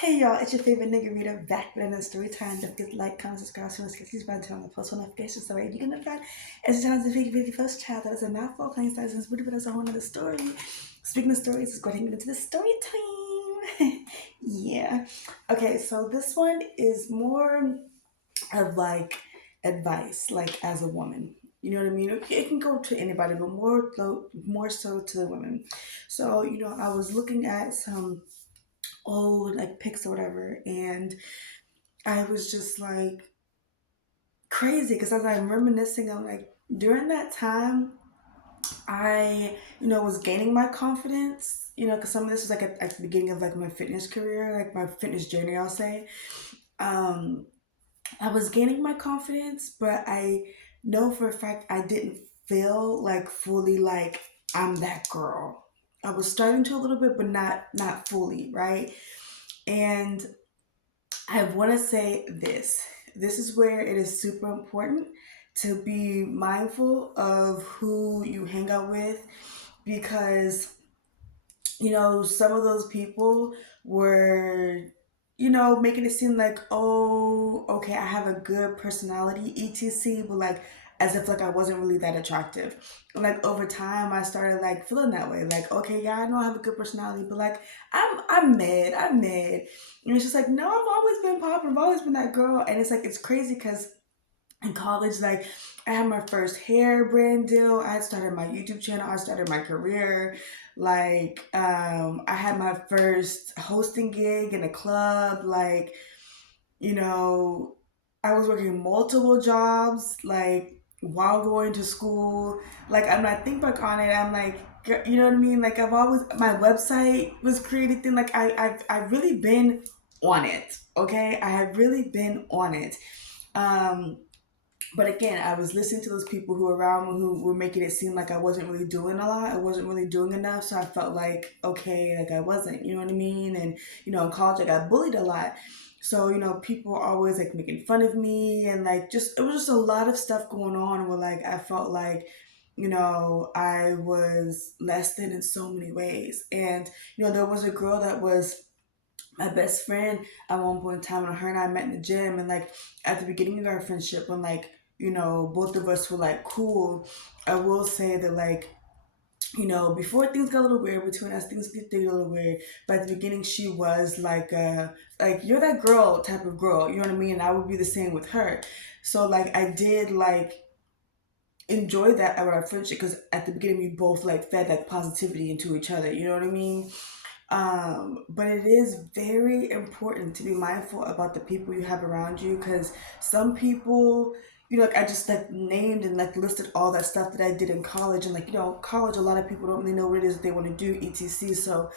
Hey y'all, it's your favorite nigga reader back with another story time. Don't forget to like, comment, subscribe, so please by turn on the post notifications so that you can notify as a channel to figure the first child that is a mouthful playing styles and spooky, but that's a whole nother story. Speaking of stories, let's go ahead and get into the story time. Yeah. Okay, so this one is more of like advice, like as a woman. You know what I mean? It can go to anybody, but more so to the women. So, I was looking at some old like pics or whatever, and I was just like crazy because as I'm reminiscing, I'm like during that time I was gaining my confidence, because some of this was like at the beginning of like my fitness career, like my fitness journey, I'll say. um I was gaining my confidence, but I know for a fact I didn't feel like fully like I'm that girl. I was starting to a little bit, but not fully, right? And I want to say this. This is where it is super important to be mindful of who you hang out with, because, some of those people were, making it seem like, oh, okay, I have a good personality, etc. But like, as if like I wasn't really that attractive. And like over time, I started like feeling that way. Like, okay, yeah, I know I have a good personality, but like, I'm mad. And it's just like, no, I've always been popping. I've always been that girl. And it's like, it's crazy because in college, like I had my first hair brand deal. I had started my YouTube channel. I started my career. Like, I had my first hosting gig in a club. Like, you know, I was working multiple jobs, like while going to school. Like, I think back on it, I'm like, you know what I mean? Like, I've always, my website was created. Thing like I've really been on it. Okay, I have really been on it. Um, but again, I was listening to those people who were around me who were making it seem like I wasn't really doing a lot. I wasn't really doing enough. So I felt like, okay, like I wasn't, you know what I mean? And, in college, I got bullied a lot. So, people were always like making fun of me, and like just, it was just a lot of stuff going on where like I felt like, I was less than in so many ways. And, there was a girl that was my best friend at one point in time, and her and I met in the gym, and like at the beginning of our friendship, when like both of us were like cool, I will say that like before things got a little weird between us, things get a little weird, but at the beginning she was like you're that girl type of girl, you know what I mean? And I would be the same with her. So like I did like enjoy that about our friendship, because at the beginning we both like fed like positivity into each other, you know what I mean? But it is very important to be mindful about the people you have around you, because some people, like I just like named and like listed all that stuff that I did in college, and like college, a lot of people don't really know what it is that they want to do, etc. So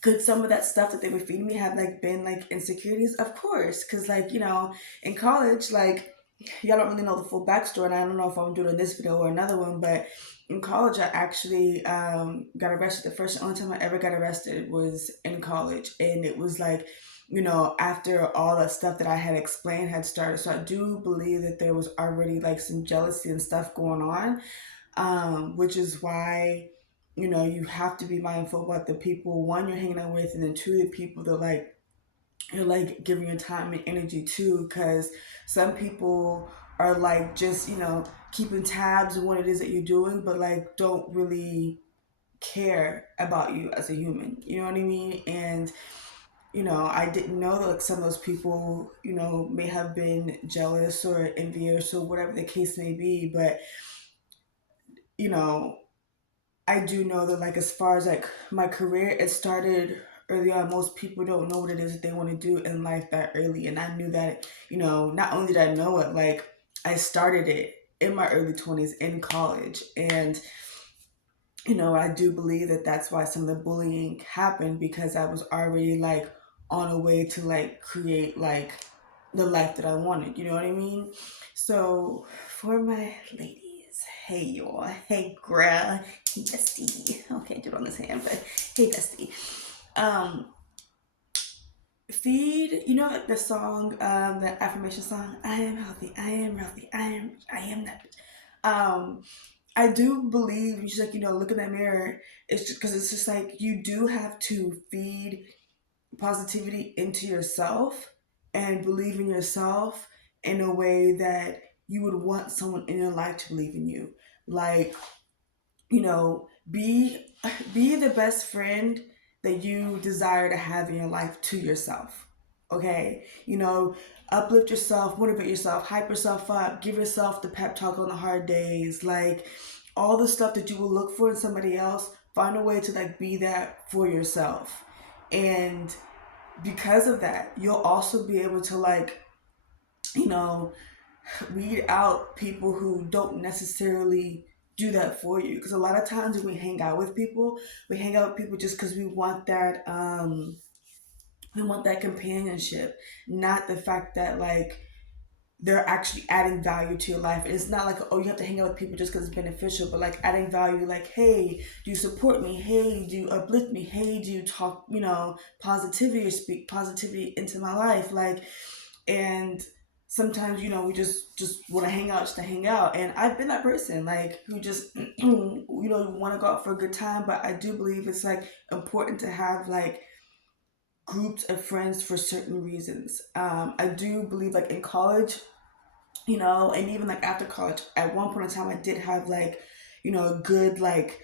could some of that stuff that they were feeding me have like been like insecurities? Of course, because like in college, like y'all don't really know the full backstory, and I don't know if I'm doing this video or another one, but in college I actually got arrested. The first and only time I ever got arrested was in college, and it was like after all that stuff that I had explained had started. So I do believe that there was already like some jealousy and stuff going on, which is why you have to be mindful about the people, one, you're hanging out with, and then two, the people that like you're like giving your time and energy to, because some people are like just keeping tabs on what it is that you're doing, but like don't really care about you as a human, you know what I mean? And I didn't know that like some of those people may have been jealous or envious or whatever the case may be, but you know I do know that like as far as like my career, it started early on. Most people don't know what it is that they want to do in life that early, and I knew that. Not only did I know it, like I started it in my early 20s in college, and I do believe that that's why some of the bullying happened, because I was already like on a way to like create like the life that I wanted. You know what I mean? So for my ladies, hey y'all, hey girl, hey bestie. Okay, do it on this hand, but hey bestie. Um, feed. Like the song, the affirmation song. I am healthy. I am healthy. I am that bitch. I do believe you just like look in that mirror. It's just because it's just like you do have to feed positivity into yourself and believe in yourself in a way that you would want someone in your life to believe in you. Like, be the best friend that you desire to have in your life to yourself. Okay? Uplift yourself, motivate yourself, hype yourself up, give yourself the pep talk on the hard days. Like, all the stuff that you will look for in somebody else, find a way to like be that for yourself. And because of that, you'll also be able to like, you know, weed out people who don't necessarily do that for you. Because a lot of times when we hang out with people, we hang out with people just because we want that companionship, not the fact that like they're actually adding value to your life. It's not like, oh, you have to hang out with people just because it's beneficial, but like adding value, like, hey, do you support me? Hey, do you uplift me? Hey, do you talk, positivity or speak positivity into my life? Like, and sometimes, we just want to hang out just to hang out. And I've been that person, like, who just, want to go out for a good time. But I do believe it's like important to have like groups of friends for certain reasons. I do believe like in college, and even like after college, at one point in time, I did have like, a good like,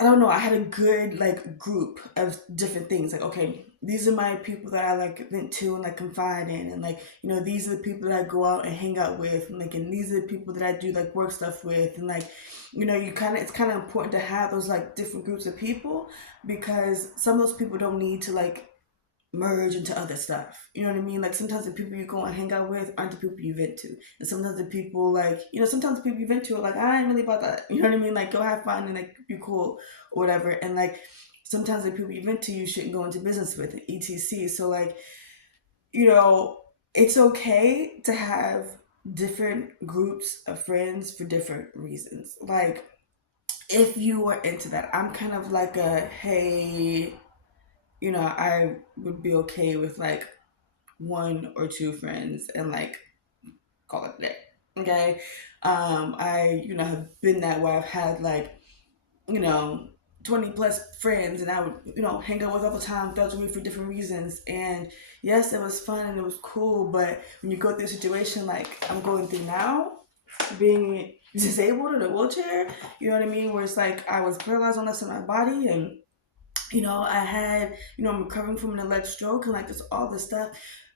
I don't know, I had a good like group of different things. Like, okay, these are my people that I like vent to and like confide in, and like, these are the people that I go out and hang out with, and like, and these are the people that I do like work stuff with, and like, it's kind of important to have those like different groups of people, because some of those people don't need to like merge into other stuff. You know what I mean? Like sometimes the people you go and hang out with aren't the people you vent to. And sometimes the people like, sometimes the people you vent to are like, I ain't really about that. You know what I mean? Like go have fun and like be cool or whatever. And like sometimes the people you vent to you shouldn't go into business with, etc. So like, it's okay to have different groups of friends for different reasons. Like if you are into that, I'm kind of like a hey, I would be okay with like one or two friends and like call it a day. Okay. I, have been that way. I've had like, you know, 20 plus friends and I would, hang out with all the time, felt to me for different reasons. And yes, it was fun and it was cool. But when you go through a situation like I'm going through now, being disabled in a wheelchair, you know what I mean? Where it's like I was paralyzed on the side of my body and I had, I'm recovering from an alleged stroke and like this all this stuff.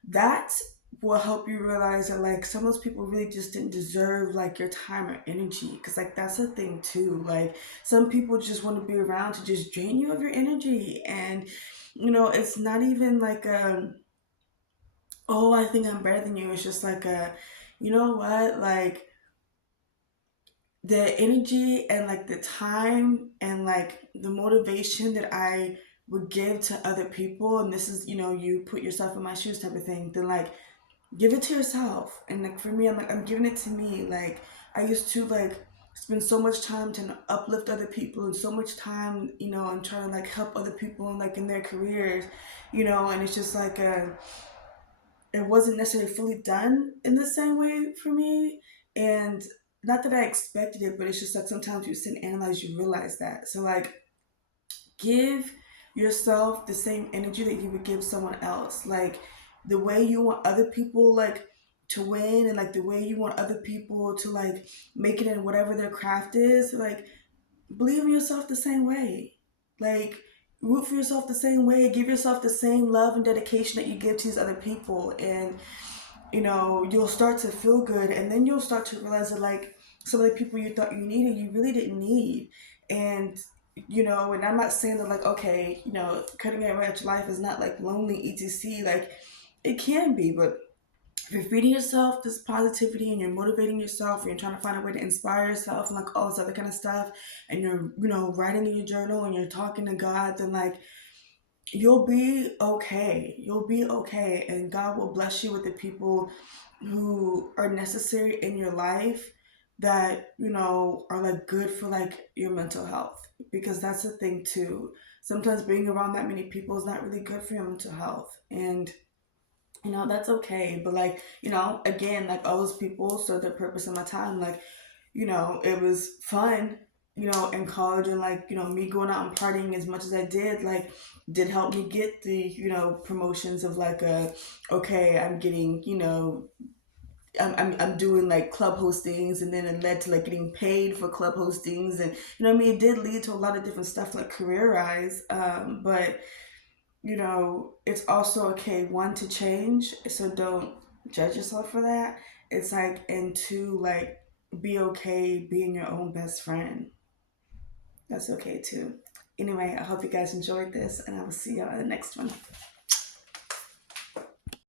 That will help you realize that like some of those people really just didn't deserve like your time or energy. Cause like that's the thing too. Like some people just want to be around to just drain you of your energy. And, it's not even like oh, I think I'm better than you. It's just like you know what? Like the energy and like the time and like the motivation that I would give to other people, and this is, you put yourself in my shoes type of thing, then like give it to yourself. And like for me, I'm like, I'm giving it to me. Like I used to like spend so much time to uplift other people and so much time, and trying to like help other people and like in their careers, and it's just like it wasn't necessarily fully done in the same way for me. And not that I expected it, but it's just like sometimes you sit and analyze, you realize that. So like give yourself the same energy that you would give someone else. Like the way you want other people like to win and like the way you want other people to like make it in whatever their craft is, like believe in yourself the same way. Like root for yourself the same way, give yourself the same love and dedication that you give to these other people, and you'll start to feel good, and then you'll start to realize that like some of the people you thought you needed, you really didn't need. And and I'm not saying that like, okay, cutting away at your life is not like lonely, etc. Like it can be, but if you're feeding yourself this positivity and you're motivating yourself and you're trying to find a way to inspire yourself and like all this other kind of stuff, and you're writing in your journal and you're talking to God, then like you'll be okay. You'll be okay. And God will bless you with the people who are necessary in your life that, are like good for like your mental health. Because that's the thing too. Sometimes being around that many people is not really good for your mental health. And that's okay. But like, again, like all those people serve their purpose in my time. Like, it was fun, in college, and like, me going out and partying as much as I did, like, did help me get the, promotions of like okay, I'm getting, I'm doing like club hostings, and then it led to like getting paid for club hostings, and what I mean, it did lead to a lot of different stuff like career rise. But it's also okay, one, to change, so don't judge yourself for that. It's like, and two, like, be okay being your own best friend. That's okay too. Anyway, I hope you guys enjoyed this, and I will see y'all in the next one.